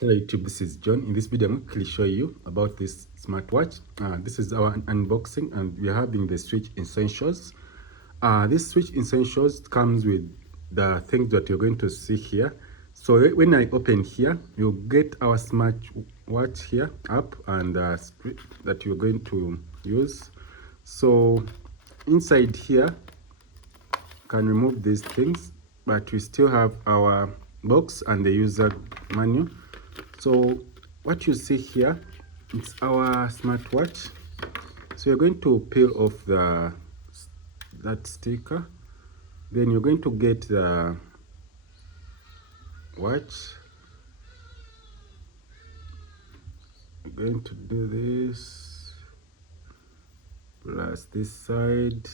Hello YouTube, this is John. In this video, I'm going to quickly show you about this smartwatch. This is our unboxing and we are having the Switch Essentials. This Switch Essentials comes with the things that you're going to see here. So when I open here, you'll get our smartwatch here up and that you're going to use. So inside here, you can remove these things, but we still have our box and the user manual. So what you see here is our smartwatch. So you're going to peel off that sticker, then you're going to get the watch. You're going to do this plus this side.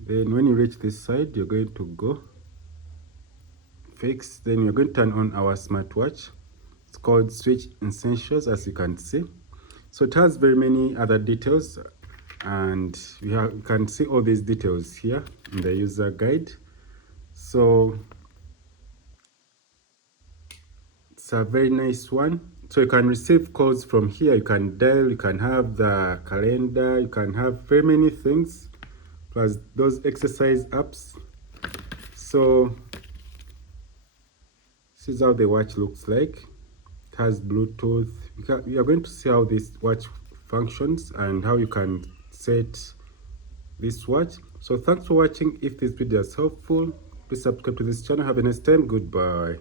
Then when you reach this side, you're going to go fix. Then you're going to turn on our smartwatch. It's called Switch Essentials, as you can see. So it has very many other details, and you can see all these details here in the user guide. So it's a very nice one. So you can receive calls from here, you can dial, you can have the calendar, you can have very many things, plus those exercise apps. So this is how the watch looks like. It has Bluetooth. We are going to see how this watch functions and how you can set this watch. So thanks for watching. If this video is helpful, please subscribe to this channel. Have a nice time. Goodbye.